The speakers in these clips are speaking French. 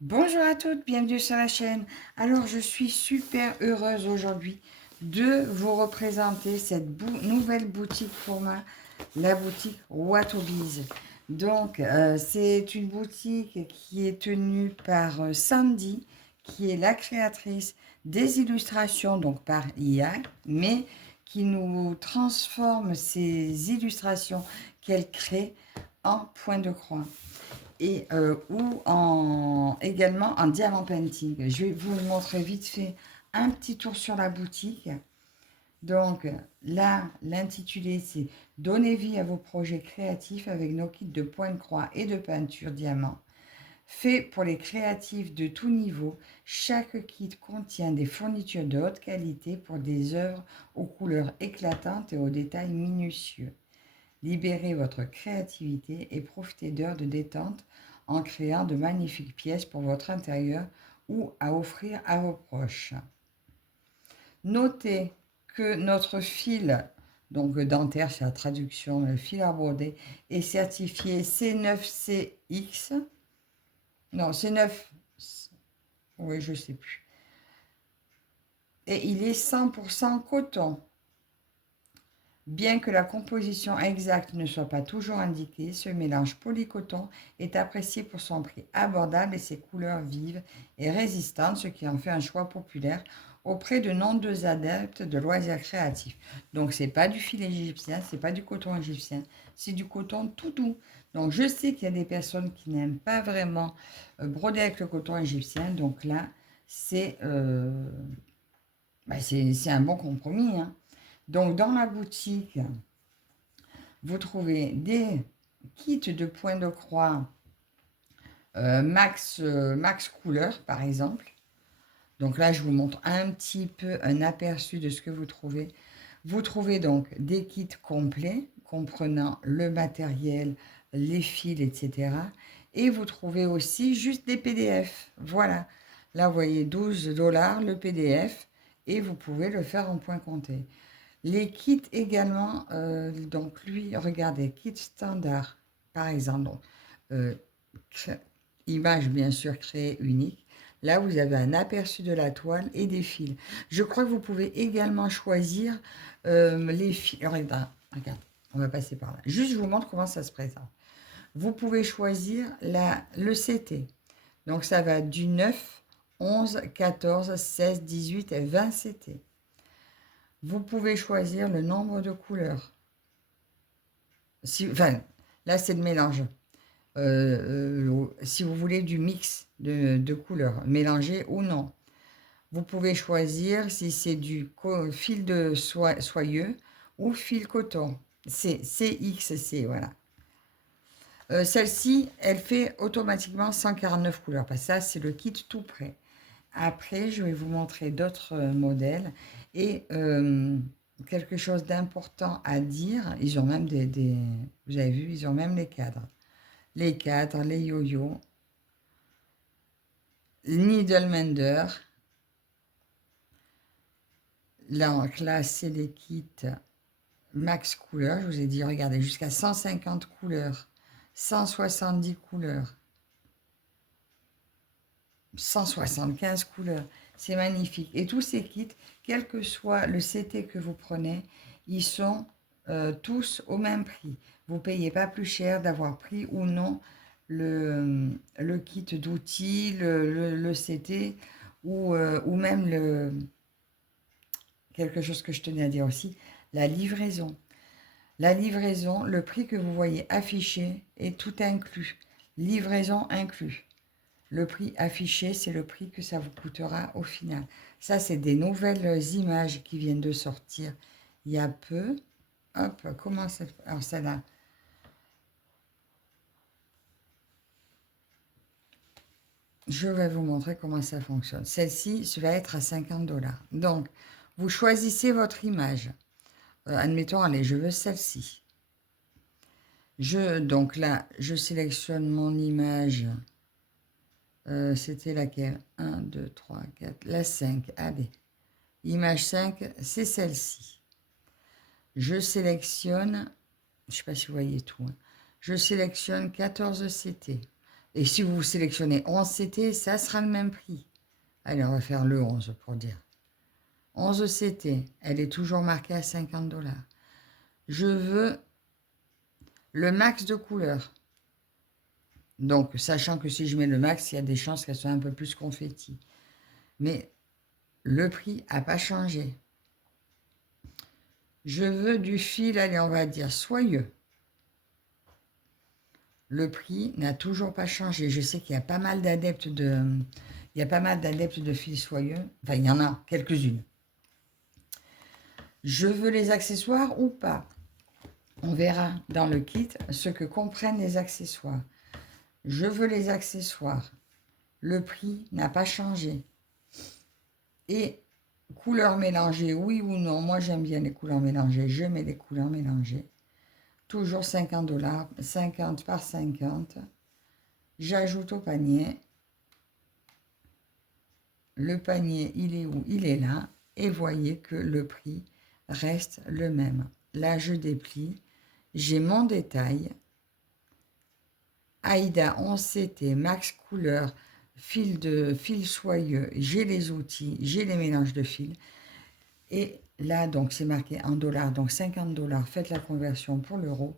Bonjour à toutes, bienvenue sur la chaîne. Alors, je suis super heureuse aujourd'hui de vous représenter cette nouvelle boutique pour moi, la boutique Watobiz. Donc, c'est une boutique qui est tenue par Sandy, qui est la créatrice des illustrations, donc par IA, mais qui nous transforme ces illustrations qu'elle crée en point de croix et également en diamant painting. Je vais vous montrer vite fait un petit tour sur la boutique. Donc là, l'intitulé, c'est Donnez vie à vos projets créatifs avec nos kits de point de croix et de peinture diamant. Fait pour les créatifs de tout niveau, chaque kit contient des fournitures de haute qualité pour des œuvres aux couleurs éclatantes et aux détails minutieux. Libérez votre créativité et profitez d'heures de détente en créant de magnifiques pièces pour votre intérieur ou à offrir à vos proches. Notez que notre fil, donc dentaire, c'est la traduction, le fil à broder, est certifié C9CX. Non, C9, oui, je ne sais plus. Et il est 100% coton. Bien que la composition exacte ne soit pas toujours indiquée, ce mélange polycoton est apprécié pour son prix abordable et ses couleurs vives et résistantes, ce qui en fait un choix populaire auprès de nombreux adeptes de loisirs créatifs. Donc c'est pas du fil égyptien, c'est pas du coton égyptien, c'est du coton tout doux. Donc je sais qu'il y a des personnes qui n'aiment pas vraiment broder avec le coton égyptien, donc là c'est un bon compromis, hein. Donc, dans la boutique, vous trouvez des kits de points de croix Max Couleur, par exemple. Donc là, je vous montre un petit peu un aperçu de ce que vous trouvez. Vous trouvez donc des kits complets comprenant le matériel, les fils, etc. Et vous trouvez aussi juste des PDF. Voilà. Là, vous voyez 12 $ le PDF et vous pouvez le faire en point compté. Les kits également, donc lui, regardez, kit standard, par exemple, donc, euh, image bien sûr créée unique. Là, vous avez un aperçu de la toile et des fils. Je crois que vous pouvez également choisir les fils. Regarde, on va passer par là. Juste, je vous montre comment ça se présente. Vous pouvez choisir le CT. Donc, ça va du 9, 11, 14, 16, 18 et 20 CT. Vous pouvez choisir le nombre de couleurs. Enfin, là, c'est le mélange. Si vous voulez du mix de couleurs, mélangées ou non. Vous pouvez choisir si c'est du fil de soyeux ou fil coton. C'est CXC, voilà. Celle-ci, elle fait automatiquement 149 couleurs. Parce que ça, c'est le kit tout prêt. Après, je vais vous montrer d'autres modèles. Et quelque chose d'important à dire, ils ont même vous avez vu, ils ont même les cadres. Les cadres, les yo-yo, Needlemender. Là, c'est les kits max couleurs. Je vous ai dit, regardez, jusqu'à 150 couleurs, 170 couleurs, 175 couleurs. C'est magnifique. Et tous ces kits, quel que soit le CT que vous prenez, ils sont tous au même prix. Vous ne payez pas plus cher d'avoir pris ou non le kit d'outils, le CT ou même quelque chose que je tenais à dire aussi, la livraison. La livraison, le prix que vous voyez affiché est tout inclus. Livraison inclus. Le prix affiché, c'est le prix que ça vous coûtera au final. Ça, c'est des nouvelles images qui viennent de sortir il y a peu. Hop, comment ça... Alors, celle-là. Je vais vous montrer comment ça fonctionne. Celle-ci va être à 50 $. Donc, vous choisissez votre image. Admettons, allez, je veux celle-ci. Donc là, je sélectionne mon image. C'était laquelle? 1, 2, 3, 4, la 5. Allez, image 5, c'est celle-ci. Je sélectionne, je ne sais pas si vous voyez tout, hein. Je sélectionne 14 CT. Et si vous sélectionnez 11 CT, ça sera le même prix. Allez, on va faire le 11 pour dire. 11 CT, elle est toujours marquée à 50 $. Je veux le max de couleurs. Donc, sachant que si je mets le max, il y a des chances qu'elle soit un peu plus confetti. Mais le prix n'a pas changé. Je veux du fil, allez, on va dire soyeux. Le prix n'a toujours pas changé. Je sais qu'il y a pas mal d'adeptes de fils soyeux. Enfin, il y en a quelques-unes. Je veux les accessoires ou pas? On verra dans le kit ce que comprennent les accessoires. Je veux les accessoires. Le prix n'a pas changé. Et couleurs mélangées, oui ou non? Moi, j'aime bien les couleurs mélangées. Je mets les couleurs mélangées. Toujours 50 $, 50 par 50. J'ajoute au panier. Le panier, il est où? Il est là. Et voyez que le prix reste le même. Là, je déplie. J'ai mon détail. Aïda 11 CT, max couleur, fil soyeux. J'ai les outils, j'ai les mélanges de fils. Et là, donc, c'est marqué en dollars, donc 50 $. Faites la conversion pour l'euro.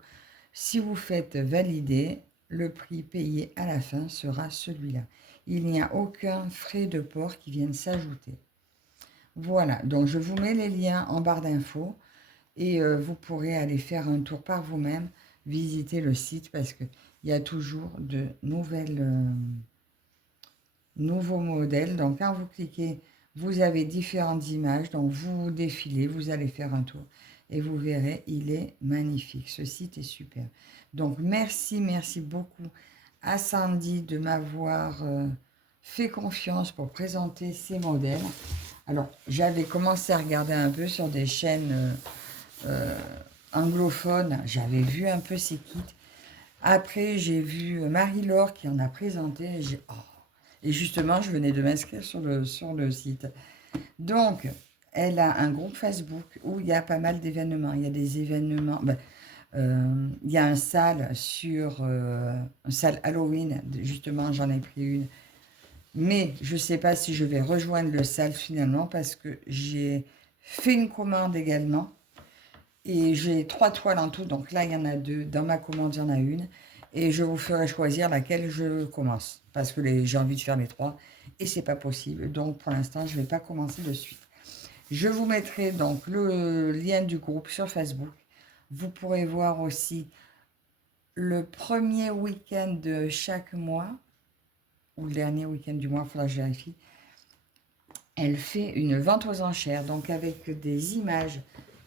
Si vous faites valider, le prix payé à la fin sera celui-là. Il n'y a aucun frais de port qui viennent s'ajouter. Voilà, donc je vous mets les liens en barre d'infos et vous pourrez aller faire un tour par vous-même, visiter le site parce qu'il y a toujours de nouveaux modèles. Donc quand vous cliquez, vous avez différentes images, donc vous défilez, vous allez faire un tour et vous verrez, il est magnifique. Ce site est super. Donc merci beaucoup à Sandy de m'avoir fait confiance pour présenter ces modèles. Alors, j'avais commencé à regarder un peu sur des chaînes anglophones. J'avais vu un peu ces kits. Après, j'ai vu Marie-Laure qui en a présenté. Et justement, je venais de m'inscrire sur le site. Donc, elle a un groupe Facebook où il y a pas mal d'événements. Il y a des événements... il y a un salle un salle Halloween. Justement, j'en ai pris une. Mais je ne sais pas si je vais rejoindre le salle finalement parce que j'ai fait une commande également. Et j'ai 3 toiles en tout. Donc là, il y en a 2. Dans ma commande, il y en a une. Et je vous ferai choisir laquelle je commence. Parce que j'ai envie de faire les 3. Et c'est pas possible. Donc pour l'instant, je ne vais pas commencer de suite. Je vous mettrai donc le lien du groupe sur Facebook. Vous pourrez voir aussi le premier week-end de chaque mois. Ou le dernier week-end du mois, il faudra que je vérifie. Elle fait une vente aux enchères, donc avec des images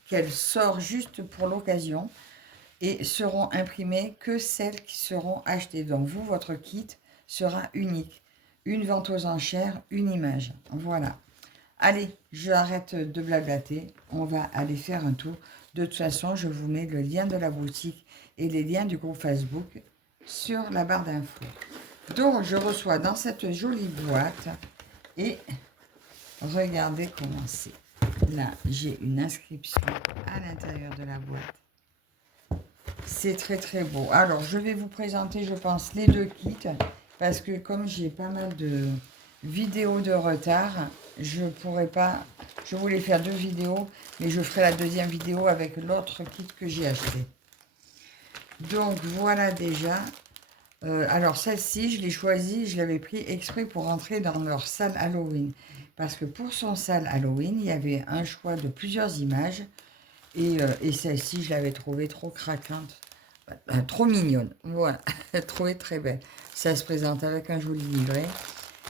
qu'elle sort juste pour l'occasion et seront imprimées que celles qui seront achetées. Donc vous, votre kit sera unique. Une vente aux enchères, une image. Voilà. Allez, j'arrête de blablater. On va aller faire un tour. De toute façon, je vous mets le lien de la boutique et les liens du groupe Facebook sur la barre d'infos. Donc, je reçois dans cette jolie boîte et regardez comment c'est. Là, j'ai une inscription à l'intérieur de la boîte. C'est très beau. Alors, je vais vous présenter, je pense, les 2 kits parce que comme j'ai pas mal de vidéos de retard, je pourrais pas... Je voulais faire 2 vidéos, mais je ferai la deuxième vidéo avec l'autre kit que j'ai acheté. Donc, voilà déjà... alors celle-ci, je l'ai choisie, je l'avais pris exprès pour rentrer dans leur salle Halloween. Parce que pour son salle Halloween, il y avait un choix de plusieurs images. Et celle-ci, je l'avais trouvée trop craquante, trop mignonne. Voilà, trouvée très belle. Ça se présente avec un joli livret.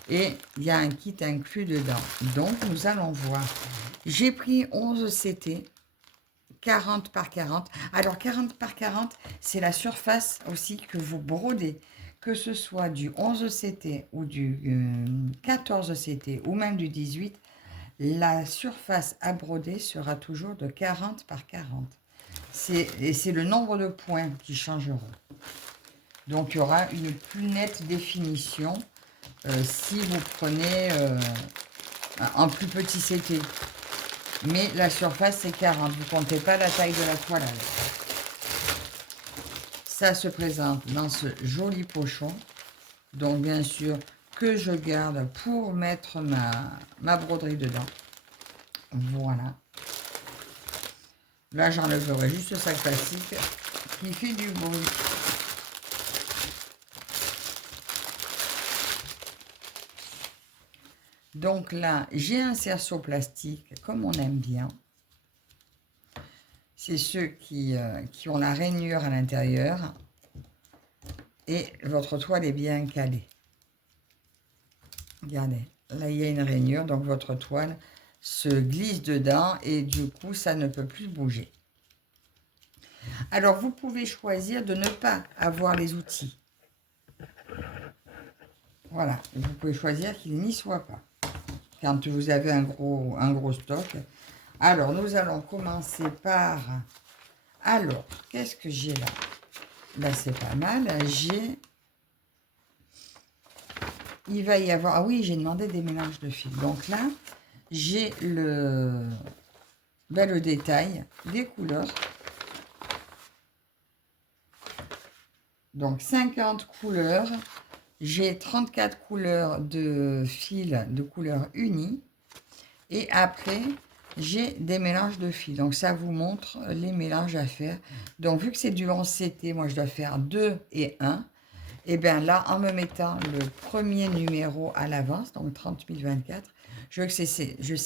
Et il y a un kit inclus dedans. Donc, nous allons voir. J'ai pris 11 CT. 40 par 40. Alors, 40 par 40, c'est la surface aussi que vous brodez. Que ce soit du 11 CT ou du 14 CT ou même du 18, la surface à broder sera toujours de 40 par 40. Et c'est le nombre de points qui changeront. Donc, il y aura une plus nette définition si vous prenez un plus petit CT. Mais la surface, c'est 40. Vous ne comptez pas la taille de la toile. Ça se présente dans ce joli pochon. Donc, bien sûr, que je garde pour mettre ma broderie dedans. Voilà. Là, j'enlèverai juste ça classique qui fait du bruit. Donc là, j'ai un cerceau plastique, comme on aime bien. C'est ceux qui ont la rainure à l'intérieur. Et votre toile est bien calée. Regardez, là, il y a une rainure, donc votre toile se glisse dedans et du coup, ça ne peut plus bouger. Alors, vous pouvez choisir de ne pas avoir les outils. Voilà, vous pouvez choisir qu'il n'y soit pas. Quand vous avez un gros stock. Alors, nous allons commencer par... Alors, qu'est-ce que j'ai là? Ben, c'est pas mal. Il va y avoir... Ah oui, j'ai demandé des mélanges de fils. Donc là, j'ai le détail des couleurs. Donc, 50 couleurs. J'ai 34 couleurs de fils de couleurs unies. Et après, j'ai des mélanges de fils. Donc, ça vous montre les mélanges à faire. Donc, vu que c'est du 11CT, moi, je dois faire 2 et 1. Et bien là, en me mettant le premier numéro à l'avance, donc 30 024, je sais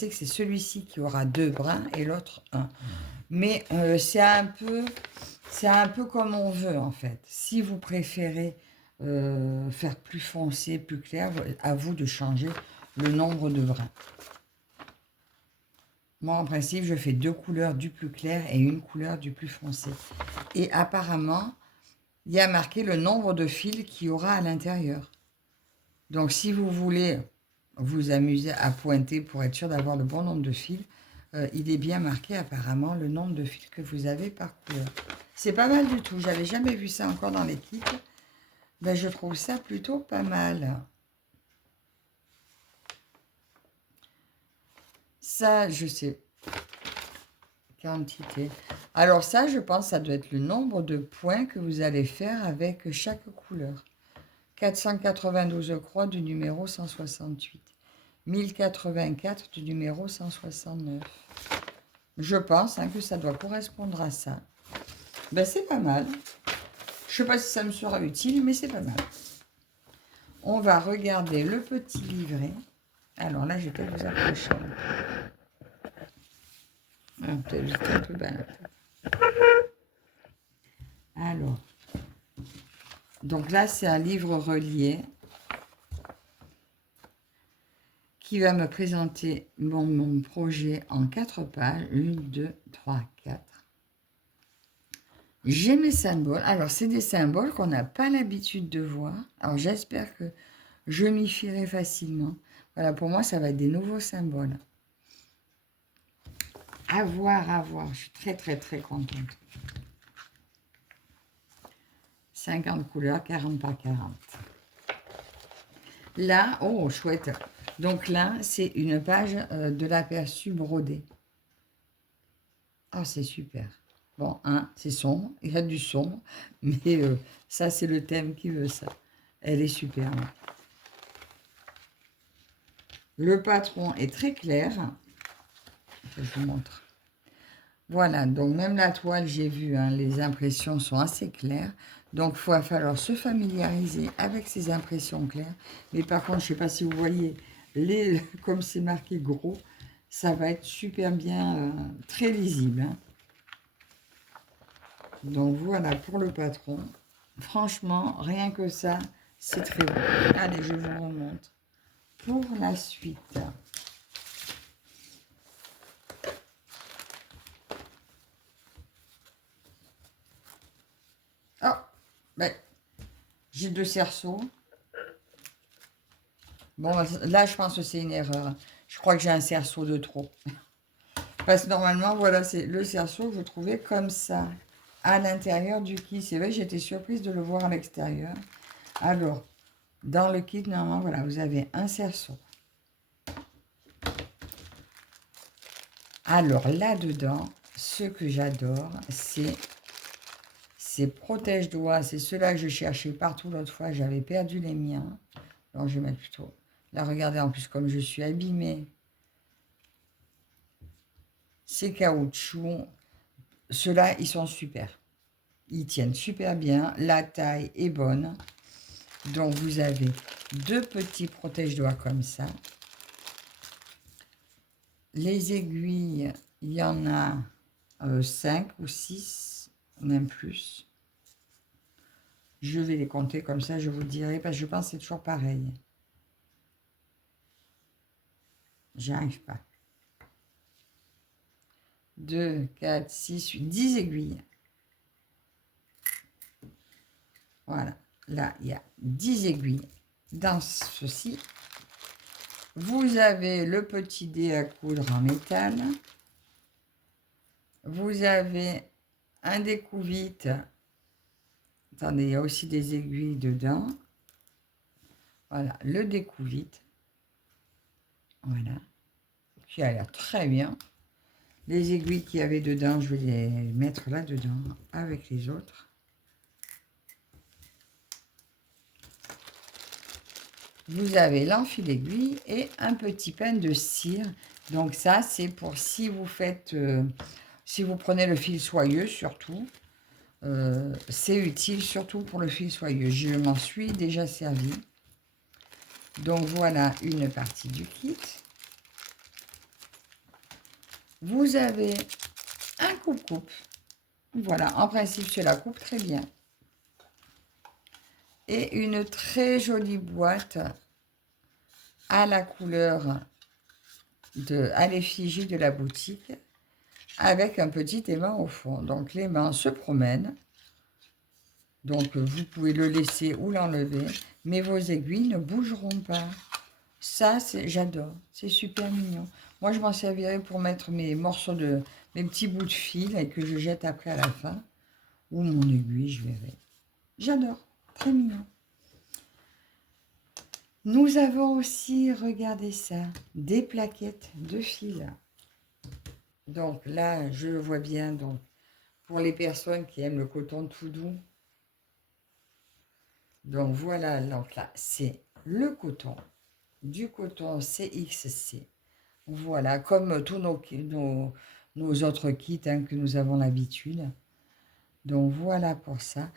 que c'est celui-ci qui aura 2 brins et l'autre 1. Mais c'est un peu comme on veut, en fait. Si vous préférez faire plus foncé, plus clair, à vous de changer le nombre de brins. Moi, en principe, je fais 2 couleurs du plus clair et une couleur du plus foncé. Et apparemment, il y a marqué le nombre de fils qu'il y aura à l'intérieur. Donc, si vous voulez vous amuser à pointer pour être sûr d'avoir le bon nombre de fils, il est bien marqué apparemment le nombre de fils que vous avez par couleur. C'est pas mal du tout. J'avais jamais vu ça encore dans les kits. Ben, je trouve ça plutôt pas mal. Ça, je sais. Quantité. Alors ça, je pense, ça doit être le nombre de points que vous allez faire avec chaque couleur. 492 croix du numéro 168. 1084 du numéro 169. Je pense que ça doit correspondre à ça. Ben, c'est pas mal. Je sais pas si ça me sera utile, mais c'est pas mal. On va regarder le petit livret. Alors là, je vais peut-être vous approcher. Peut-être un peu bas. Alors. Donc là, c'est un livre relié qui va me présenter mon projet en 4 pages. 1, 2, 3, 4. J'ai mes symboles. Alors, c'est des symboles qu'on n'a pas l'habitude de voir. Alors, j'espère que je m'y fierai facilement. Voilà, pour moi, ça va être des nouveaux symboles. À voir, à voir. Je suis très, très, très contente. 50 couleurs, 40 par 40. Là, oh, chouette. Donc là, c'est une page de l'aperçu brodé. Oh, c'est super. Bon, c'est sombre, il y a du sombre, mais ça, c'est le thème qui veut ça. Elle est superbe. Le patron est très clair. Je vous montre. Voilà, donc même la toile, j'ai vu, les impressions sont assez claires. Donc, il va falloir se familiariser avec ces impressions claires. Mais par contre, je ne sais pas si vous voyez, comme c'est marqué gros, ça va être super bien, très lisible. Donc, voilà pour le patron. Franchement, rien que ça, c'est très beau. Allez, je vous remonte pour la suite. Oh, ben, j'ai 2 cerceaux. Bon, là, je pense que c'est une erreur. Je crois que j'ai un cerceau de trop. Parce que normalement, voilà, c'est le cerceau que je trouvais comme ça, à l'intérieur du kit. C'est vrai, j'étais surprise de le voir à l'extérieur. Alors, dans le kit, normalement, voilà, vous avez un cerceau. Alors, là-dedans, ce que j'adore, c'est ces protège-doigts, c'est ceux-là que je cherchais partout l'autre fois. J'avais perdu les miens. Alors, je vais mettre plutôt... Là, regardez, en plus, comme je suis abîmée. Ces caoutchoucs, ceux-là, ils sont super. Ils tiennent super bien. La taille est bonne. Donc, vous avez 2 petits protège-doigts comme ça. Les aiguilles, il y en a 5 ou 6, même plus. Je vais les compter comme ça, je vous dirai, parce que je pense que c'est toujours pareil. J'y arrive pas. 2, 4, 6, 8, 10 aiguilles. Voilà. Là, il y a 10 aiguilles dans ceci. Vous avez le petit dé à coudre en métal. Vous avez un découvite. Attendez, il y a aussi des aiguilles dedans. Voilà, le découvite. Voilà. Qui a l'air très bien. Les aiguilles qu'il y avait dedans, je vais les mettre là-dedans avec les autres. Vous avez l'enfil aiguille et un petit pain de cire. Donc ça, c'est pour si vous faites, si vous prenez le fil soyeux surtout, c'est utile surtout pour le fil soyeux. Je m'en suis déjà servi. Donc voilà une partie du kit. Vous avez un coupe-coupe. Voilà, en principe, cela coupe très bien. Et une très jolie boîte à la couleur à l'effigie de la boutique avec un petit aimant au fond. Donc l'aimant se promène. Donc vous pouvez le laisser ou l'enlever, mais vos aiguilles ne bougeront pas. Ça, j'adore. C'est super mignon. Moi, je m'en servirai pour mettre mes morceaux mes petits bouts de fil et que je jette après à la fin. Ou mon aiguille, je verrai. J'adore. Très mignon. Nous avons aussi, regardez ça, des plaquettes de fil. Donc là, je le vois bien. Donc, pour les personnes qui aiment le coton tout doux. Donc voilà, donc là, c'est le coton. Du coton CXC. Voilà, comme tous nos autres kits hein, que nous avons l'habitude. Donc voilà pour ça.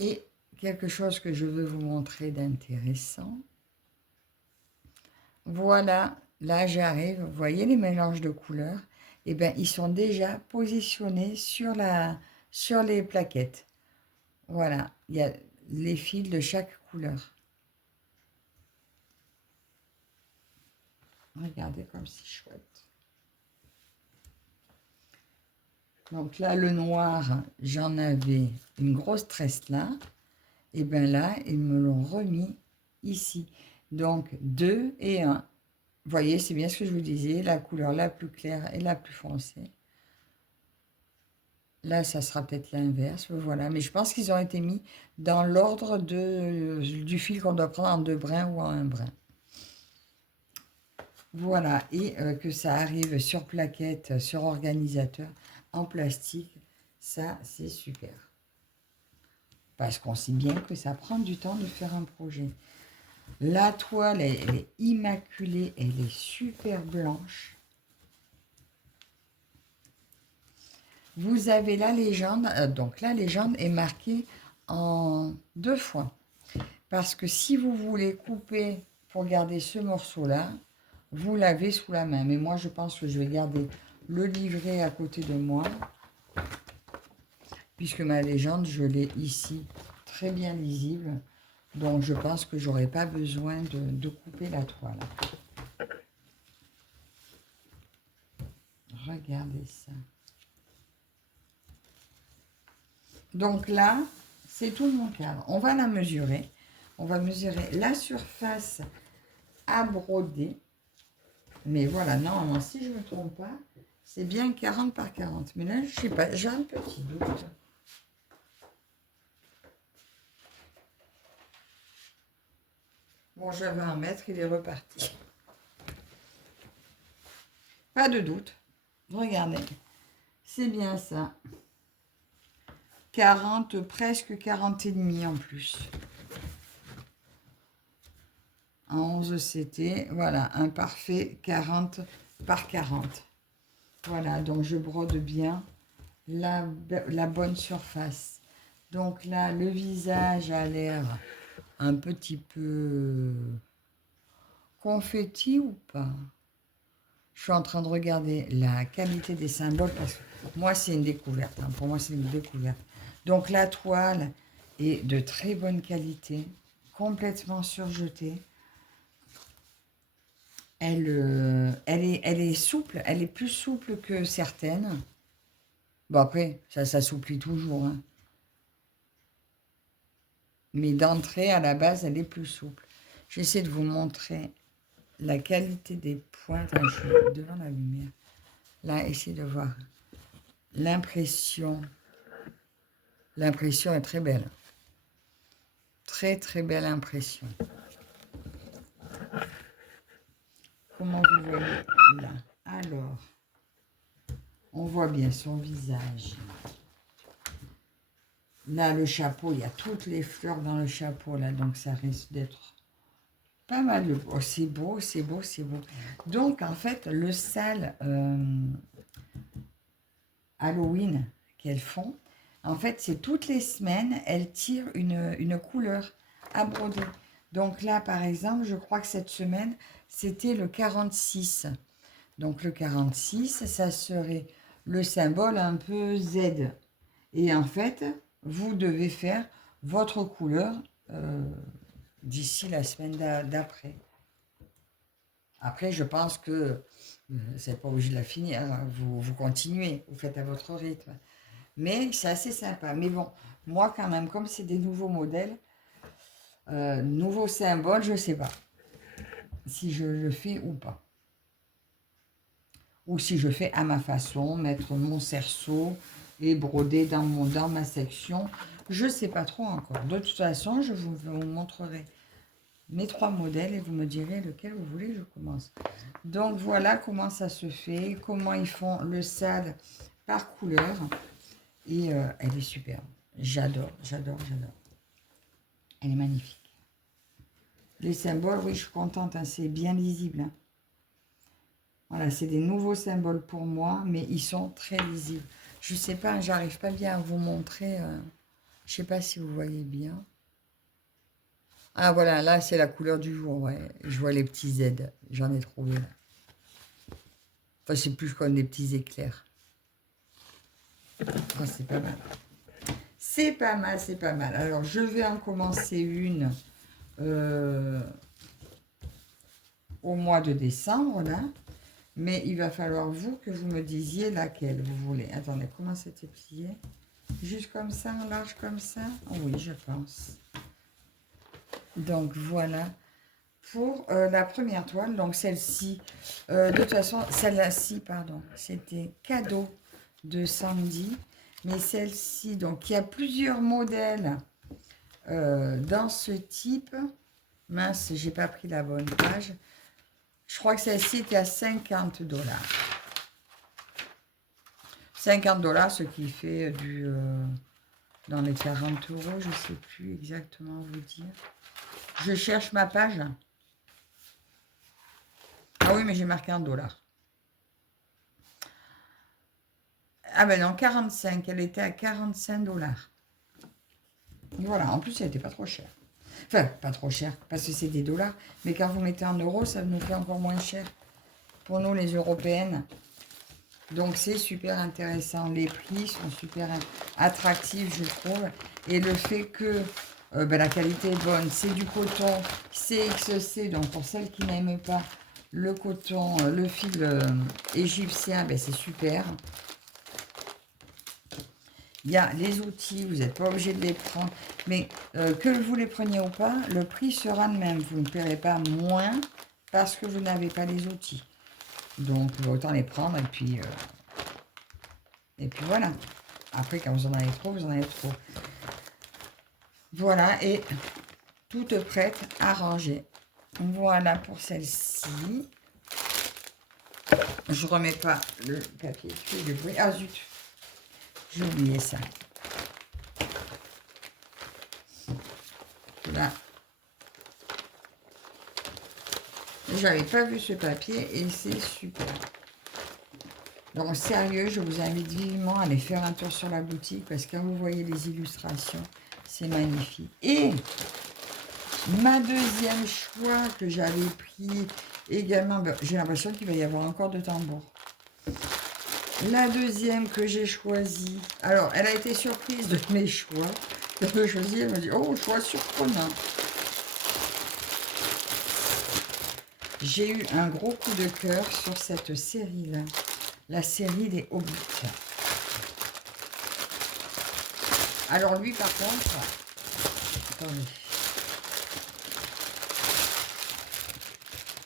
Et quelque chose que je veux vous montrer d'intéressant. Voilà, là j'arrive, vous voyez les mélanges de couleurs, et bien ils sont déjà positionnés sur les plaquettes. Voilà, il y a les fils de chaque couleur. Regardez comme c'est chouette. Donc là, le noir, j'en avais une grosse tresse là. Et bien là, ils me l'ont remis ici. Donc 2 et 1. Vous voyez, c'est bien ce que je vous disais, la couleur la plus claire et la plus foncée. Là, ça sera peut-être l'inverse, voilà. Mais je pense qu'ils ont été mis dans l'ordre du fil qu'on doit prendre en 2 brins ou en 1 brin. Voilà, et que ça arrive sur plaquette, sur organisateur, en plastique, ça, c'est super. Parce qu'on sait bien que ça prend du temps de faire un projet. La toile, elle est immaculée, elle est super blanche. Vous avez la légende, donc la légende est marquée en 2 fois. Parce que si vous voulez couper pour garder ce morceau-là, vous l'avez sous la main. Mais moi, je pense que je vais garder le livret à côté de moi. Puisque ma légende, je l'ai ici, très bien lisible. Donc, je pense que j'aurai pas besoin de couper la toile. Regardez ça. Donc là, c'est tout mon cadre. On va la mesurer. On va mesurer la surface à broder. Mais voilà, normalement, si je ne me trompe pas, c'est bien 40 par 40. Mais là, je ne sais pas, j'ai un petit doute. Bon, j'avais un mètre, il est reparti. Pas de doute. Regardez. C'est bien ça. 40, presque 40 et demi en plus. En 11, c'était, voilà, un parfait 40 par 40. Voilà, donc je brode bien la bonne surface. Donc là, le visage a l'air un petit peu confetti ou pas? Je suis en train de regarder la qualité des symboles parce que moi, c'est une découverte. Hein. Pour moi, c'est une découverte. Donc la toile est de très bonne qualité, complètement surjetée. Elle est souple, elle est plus souple que certaines. Bon, après, ça s'assouplit toujours. Hein. Mais d'entrée, à la base, elle est plus souple. J'essaie de vous montrer la qualité des points. Attends, je suis devant la lumière. Là, essayez de voir. L'impression. L'impression est très belle. Très, très belle impression. Comment vous voyez là? Alors, on voit bien son visage. Là, le chapeau, il y a toutes les fleurs dans le chapeau, là, donc ça risque d'être pas mal. Oh, c'est beau, c'est beau, c'est beau. Donc, en fait, le sale Halloween qu'elles font, en fait, c'est toutes les semaines, elles tirent une couleur à broder. Donc là, par exemple, je crois que cette semaine, c'était le 46. Donc le 46, ça serait le symbole un peu Z. Et en fait, vous devez faire votre couleur d'ici la semaine d'après. Après, je pense que vous n'êtes pas obligé de la finir. Hein. Vous continuez, vous faites à votre rythme. Mais c'est assez sympa. Mais bon, moi quand même, comme c'est des nouveaux modèles, nouveaux symboles, je ne sais pas si je le fais ou pas. Ou si je fais à ma façon, mettre mon cerceau et broder dans ma section. Je ne sais pas trop encore. De toute façon, je vous montrerai mes 3 modèles et vous me direz lequel vous voulez que je commence. Donc voilà comment ça se fait, comment ils font le sale par couleur. Et elle est superbe. J'adore, j'adore, j'adore. Elle est magnifique. Les symboles, oui, je suis contente, hein, c'est bien lisible. Hein. Voilà, c'est des nouveaux symboles pour moi, mais ils sont très lisibles. Je ne sais pas, j'arrive pas bien à vous montrer. Je ne sais pas si vous voyez bien. Ah voilà, là c'est la couleur du jour, ouais. Je vois les petits Z, j'en ai trouvé là. Enfin, c'est plus comme des petits éclairs. Oh, c'est pas mal. C'est pas mal, c'est pas mal. Alors, je vais en commencer une au mois de décembre, là. Mais il va falloir, vous, que vous me disiez laquelle vous voulez. Attendez, comment c'était plié? Juste comme ça, en large comme ça? Oh, oui, je pense. Donc, voilà. Pour la première toile, donc celle-ci, de toute façon, celle-ci, pardon, c'était cadeau de Sandy. Mais celle-ci, donc, il y a plusieurs modèles dans ce type. Mince, j'ai pas pris la bonne page. Je crois que celle-ci était à 50 $. 50 $, ce qui fait dans les 40 €, je ne sais plus exactement vous dire. Je cherche ma page. Ah oui, mais j'ai marqué en dollars. Ah ben non, 45. Elle était à 45 $. Voilà, en plus, elle n'était pas trop chère. Enfin, pas trop cher, parce que c'est des dollars. Mais quand vous mettez en euros, ça nous fait encore moins cher. Pour nous, les Européennes. Donc, c'est super intéressant. Les prix sont super attractifs, je trouve. Et le fait que la qualité est bonne, c'est du coton CXC. Donc, pour celles qui n'aiment pas le coton, le fil égyptien, ben, c'est super. Il y a les outils, vous n'êtes pas obligé de les prendre. Mais que vous les preniez ou pas, le prix sera le même. Vous ne paierez pas moins parce que vous n'avez pas les outils. Donc, autant les prendre et puis voilà. Après, quand vous en avez trop, vous en avez trop. Voilà, et toute prête à ranger. Voilà pour celle-ci. Je remets pas le papier, je fais du bruit. Ah zut, J'ai oublié ça. Là. J'avais pas vu ce papier et c'est super. Donc sérieux, je vous invite vivement à aller faire un tour sur la boutique parce que quand vous voyez les illustrations, c'est magnifique. Et ma deuxième choix que j'avais pris également, ben, j'ai l'impression qu'il va y avoir encore de tambours. La deuxième que j'ai choisie, alors elle a été surprise de mes choix. Elle me choisit, elle me dit, oh, choix surprenant. J'ai eu un gros coup de cœur sur cette série-là, la série des Hobbits. Alors lui, par contre, attendez,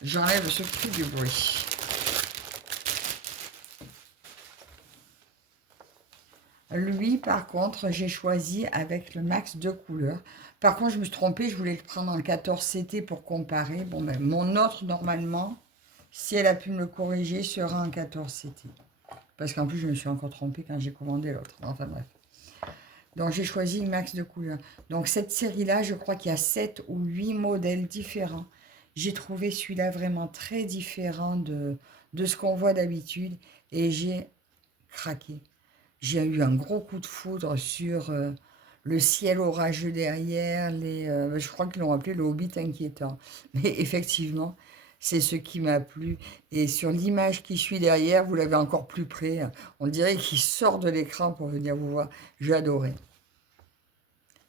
j'enlève ce cri du bruit. Lui, par contre, j'ai choisi avec le max de couleurs. Par contre, je me suis trompée, je voulais le prendre en 14CT pour comparer. Bon, ben, mon autre, normalement, si elle a pu me le corriger, sera en 14CT. Parce qu'en plus, je me suis encore trompée quand j'ai commandé l'autre. Enfin, bref. Donc, j'ai choisi le max de couleurs. Donc, cette série-là, je crois qu'il y a 7 ou 8 modèles différents. J'ai trouvé celui-là vraiment très différent de ce qu'on voit d'habitude. Et j'ai craqué. J'ai eu un gros coup de foudre sur le ciel orageux derrière. Je crois qu'ils l'ont appelé le Hobbit inquiétant. Mais effectivement, c'est ce qui m'a plu. Et sur l'image qui suit derrière, vous l'avez encore plus près. On dirait qu'il sort de l'écran pour venir vous voir. J'ai adoré.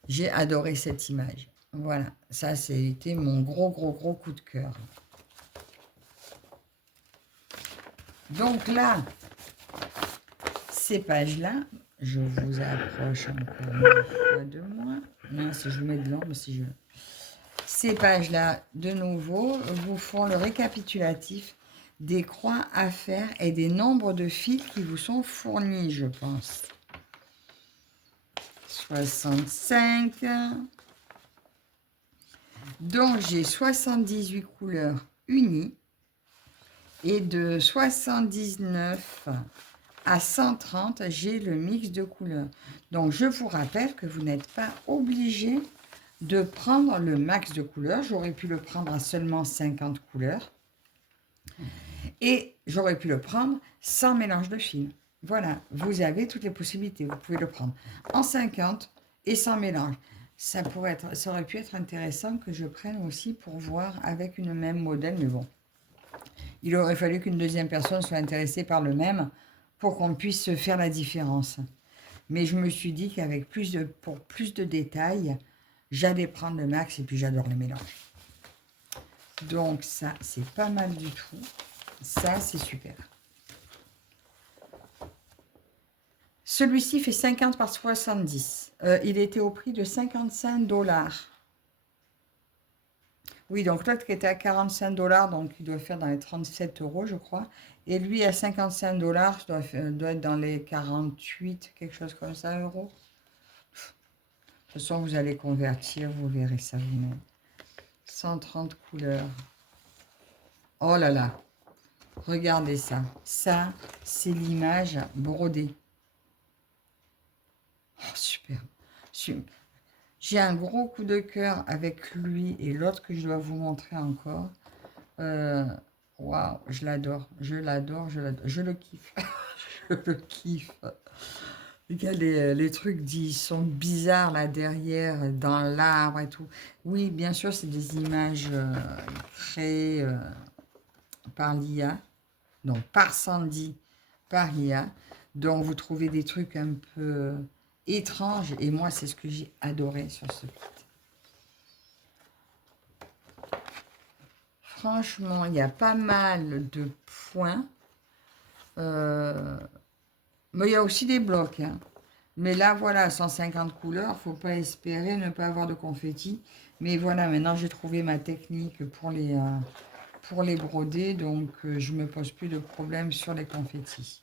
J'ai adoré cette image. Voilà, ça, c'était mon gros coup de cœur. Donc là, ces pages-là, je vous approche encore une fois de moi. Mince, je vous mets de l'ombre si je... Ces pages-là, de nouveau, vous font le récapitulatif des croix à faire et des nombres de fils qui vous sont fournis, je pense. 65. Donc, j'ai 78 couleurs unies. Et de 79 à 130, j'ai le mix de couleurs. Donc, je vous rappelle que vous n'êtes pas obligé de prendre le max de couleurs. J'aurais pu le prendre à seulement 50 couleurs. Et j'aurais pu le prendre sans mélange de fils. Voilà, vous avez toutes les possibilités. Vous pouvez le prendre en 50 et sans mélange. Ça aurait pu être intéressant que je prenne aussi pour voir avec une même modèle, mais bon. Il aurait fallu qu'une deuxième personne soit intéressée par le même pour qu'on puisse faire la différence. Mais je me suis dit qu'avec pour plus de détails, j'allais prendre le max et puis j'adore les mélanges. Donc ça, c'est pas mal du tout. Ça, c'est super. Celui-ci fait 50 par 70. Il était au prix de 55$. Oui, donc l'autre qui était à 45$, donc il doit faire dans les 37 €, je crois. Et lui, à 55$, doit être dans les 48, quelque chose comme ça, euros. De toute façon, vous allez convertir, vous verrez ça vous-même. 130 couleurs. Oh là là, regardez ça. Ça, c'est l'image brodée. Oh, super. J'ai un gros coup de cœur avec lui et l'autre que je dois vous montrer encore. Waouh, je l'adore, je l'adore, je l'adore, je le kiffe, je le kiffe. Il y a les trucs dits sont bizarres là derrière, dans l'arbre et tout. Oui, bien sûr, c'est des images créées par l'IA, donc par Sandy, par l'IA. Donc vous trouvez des trucs un peu étranges et moi, c'est ce que j'ai adoré sur ce kit. Franchement, il y a pas mal de points. Mais il y a aussi des blocs. Hein. Mais là, voilà, 150 couleurs. Faut pas espérer ne pas avoir de confetti. Mais voilà, maintenant, j'ai trouvé ma technique pour les broder. Donc, je me pose plus de problème sur les confettis.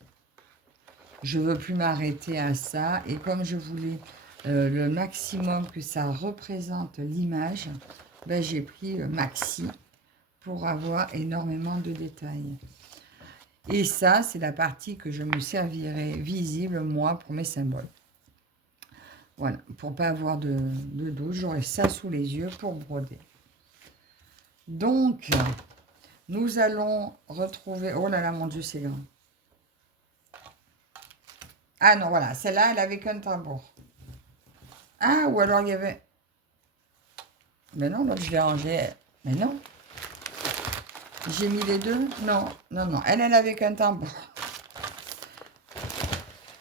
Je veux plus m'arrêter à ça. Et comme je voulais le maximum que ça représente l'image, ben, j'ai pris maxi pour avoir énormément de détails. Et ça, c'est la partie que je me servirai visible, moi, pour mes symboles. Voilà, pour pas avoir de doute, j'aurai ça sous les yeux pour broder. Donc, nous allons retrouver... Oh là là, mon Dieu, c'est grand. Ah non, voilà, celle-là, elle avait qu'un tambour. Ah, ou alors il y avait... Mais non, l'autre, je l'ai rangé. Mais non. J'ai mis les deux. Non, non, non. Elle avait qu'un tambour.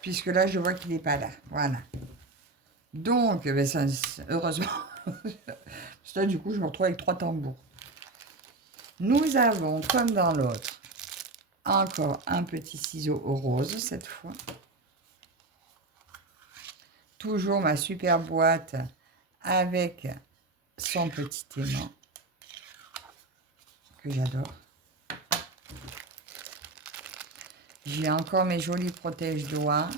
Puisque là, je vois qu'il n'est pas là. Voilà. Donc, ben ça, heureusement. Parce que là, du coup, je me retrouve avec 3 tambours. Nous avons, comme dans l'autre, encore un petit ciseau au rose, cette fois. Toujours ma super boîte avec son petit aimant, que j'adore. J'ai encore mes jolis protège-doigts,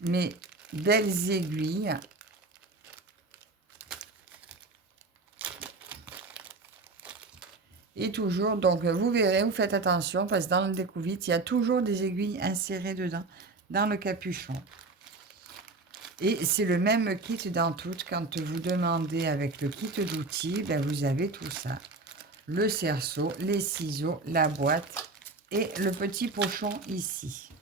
mes belles aiguilles. Et toujours, donc vous verrez, vous faites attention, parce que dans le découvite, il y a toujours des aiguilles insérées dedans, dans le capuchon. Et c'est le même kit dans toutes. Quand vous demandez avec le kit d'outils, ben vous avez tout ça. Le cerceau, les ciseaux, la boîte et le petit pochon ici.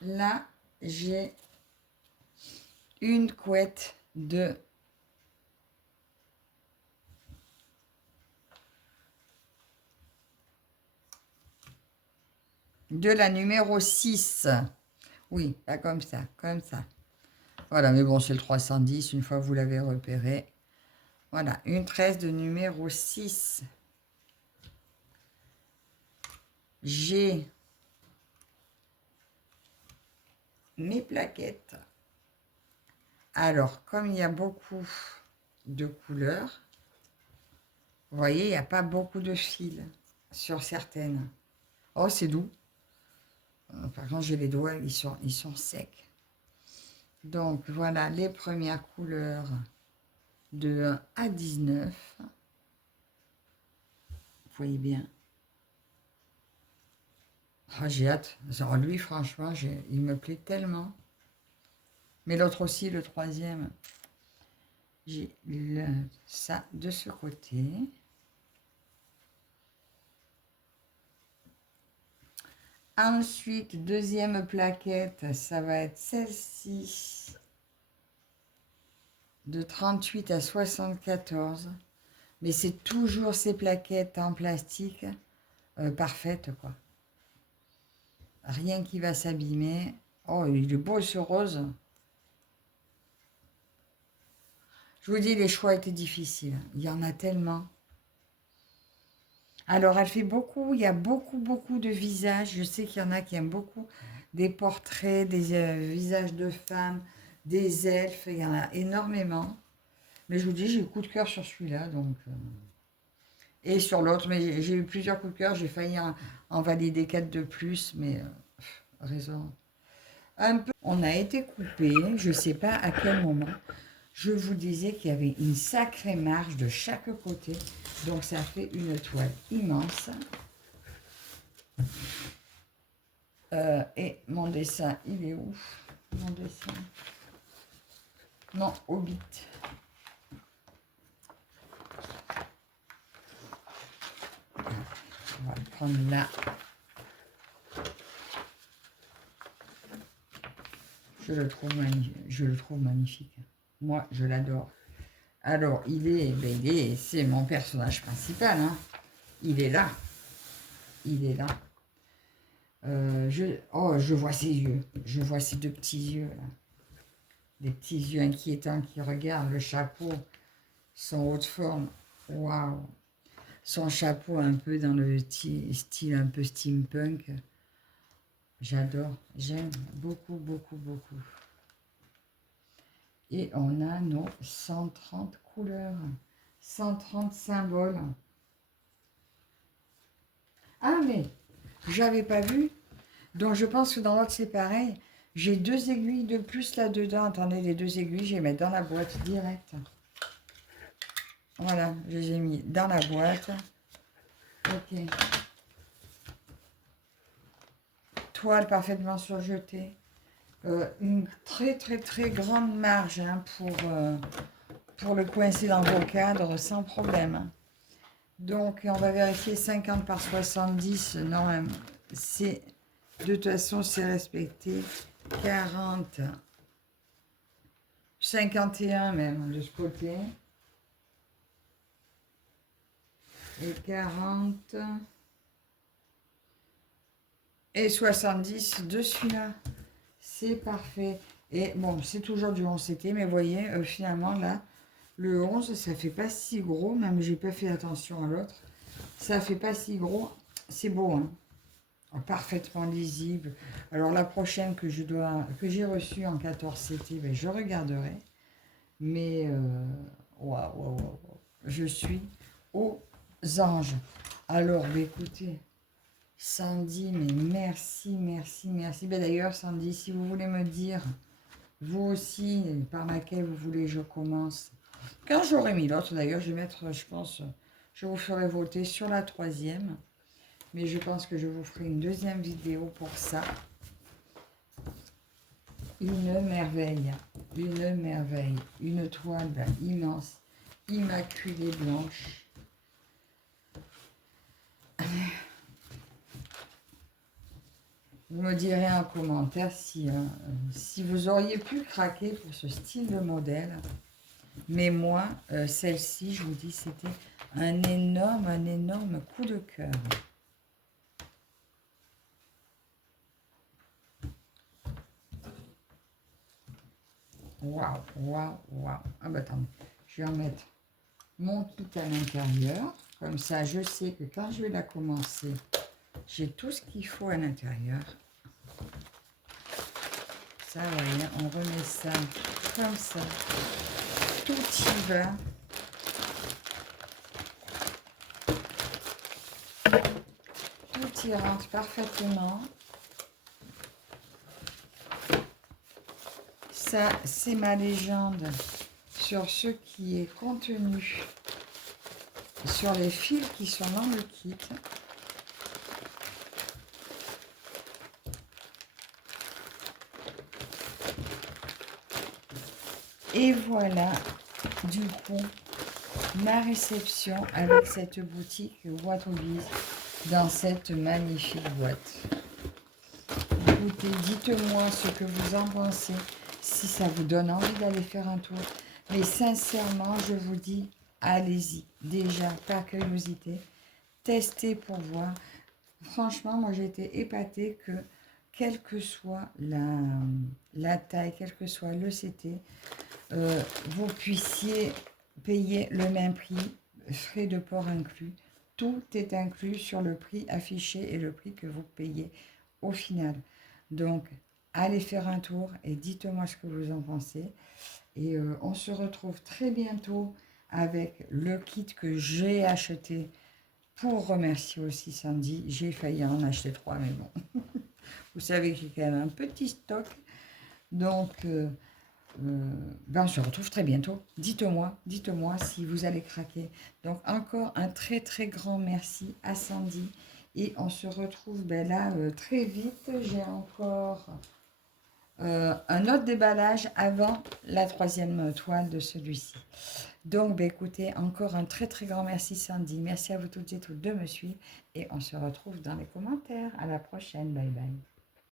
Là, j'ai une couette de la numéro 6. Oui, pas comme ça, comme ça. Voilà, mais bon, c'est le 310, une fois que vous l'avez repéré. Voilà, une tresse de numéro 6. J'ai mes plaquettes. Alors, comme il y a beaucoup de couleurs, vous voyez, il n'y a pas beaucoup de fils sur certaines. Oh, c'est doux. Par contre, j'ai les doigts, ils sont secs. Donc, voilà les premières couleurs de 1 à 19. Vous voyez bien. Oh, j'ai hâte. Alors, lui, franchement, il me plaît tellement. Mais l'autre aussi, le troisième. J'ai ça de ce côté. Ensuite, deuxième plaquette, ça va être celle-ci. De 38 à 74. Mais c'est toujours ces plaquettes en plastique parfaites, quoi. Rien qui va s'abîmer. Oh, il est beau ce rose. Je vous dis, les choix étaient difficiles. Il y en a tellement. Alors, elle fait beaucoup. Il y a beaucoup, beaucoup de visages. Je sais qu'il y en a qui aiment beaucoup des portraits, des visages de femmes, des elfes. Il y en a énormément. Mais je vous dis, j'ai eu coup de cœur sur celui-là. Donc, et sur l'autre. Mais j'ai eu plusieurs coups de cœur. J'ai failli en valider 4 de plus. Mais raison. Un peu. On a été coupé. Je ne sais pas à quel moment. Je vous disais qu'il y avait une sacrée marge de chaque côté. Donc, ça fait une toile immense. Et mon dessin, il est où? Mon dessin. Non, Hobbit. On va le prendre là. Je le trouve magnifique. Moi, je l'adore. Alors, c'est mon personnage principal. Hein. Il est là. Il est là. Je vois ses yeux. Je vois ses deux petits yeux, là. Des petits yeux inquiétants qui regardent le chapeau, son haut de forme. Waouh! Son chapeau un peu dans le style un peu steampunk. J'adore. J'aime beaucoup, beaucoup, beaucoup. Et on a nos 130 couleurs, 130 symboles. Ah, mais j'avais pas vu. Donc, je pense que dans l'autre, c'est pareil. J'ai 2 aiguilles de plus là-dedans. Attendez, les 2 aiguilles, je vais les mettre dans la boîte directe. Voilà, je les ai mis dans la boîte. Ok. Toile parfaitement surjetée. Une très très très grande marge hein, pour le coincer dans vos cadres sans problème. Donc on va vérifier 50 par 70. Non, c'est de toute façon c'est respecté. 40, 51 même de ce côté. Et 40 et 70 de celui-là. C'est parfait. Et bon, c'est toujours du 11CT, mais vous voyez, finalement, là, le 11, ça fait pas si gros, même j'ai pas fait attention à l'autre. Ça fait pas si gros. C'est beau, hein. Parfaitement lisible. Alors, la prochaine que j'ai reçue en 14CT, ben, je regarderai. Mais, waouh, waouh, waouh. Je suis aux anges. Alors, ben, écoutez, Sandy, mais merci, merci, merci. Ben, d'ailleurs, Sandy, si vous voulez me dire, vous aussi, par laquelle vous voulez que je commence. Quand j'aurai mis l'autre, d'ailleurs, je vais mettre, je pense, je vous ferai voter sur la troisième. Mais je pense que je vous ferai une deuxième vidéo pour ça. Une merveille, une toile immense, immaculée blanche. Vous me direz en commentaire si, si vous auriez pu craquer pour ce style de modèle. Mais moi, celle-ci, je vous dis, c'était un énorme coup de cœur. Waouh, waouh, waouh. Ah bah attendez, je vais en mettre mon kit à l'intérieur. Comme ça, je sais que quand je vais la commencer, j'ai tout ce qu'il faut à l'intérieur. Ça, vous voyez, on remet ça comme ça. Tout y va. Tout y rentre parfaitement. Ça, c'est ma légende sur ce qui est contenu sur les fils qui sont dans le kit. Et voilà, du coup, ma réception avec cette boutique Watobiz dans cette magnifique boîte. Écoutez, dites-moi ce que vous en pensez, si ça vous donne envie d'aller faire un tour. Mais sincèrement, je vous dis, allez-y. Déjà, par curiosité, testez pour voir. Franchement, moi, j'ai été épatée que, quelle que soit la taille, quel que soit le CT, vous puissiez payer le même prix, frais de port inclus. Tout est inclus sur le prix affiché et le prix que vous payez au final. Donc, allez faire un tour et dites-moi ce que vous en pensez. Et on se retrouve très bientôt avec le kit que j'ai acheté pour remercier aussi Sandy. J'ai failli en acheter 3, mais bon. Vous savez que j'ai quand même un petit stock. Donc, ben on se retrouve très bientôt. Dites-moi si vous allez craquer. Donc, encore un très très grand merci à Sandy. Et on se retrouve ben là très vite. J'ai encore un autre déballage avant la troisième toile de celui-ci. Donc, ben écoutez, encore un très très grand merci Sandy. Merci à vous toutes et tous de me suivre. Et on se retrouve dans les commentaires. À la prochaine. Bye bye.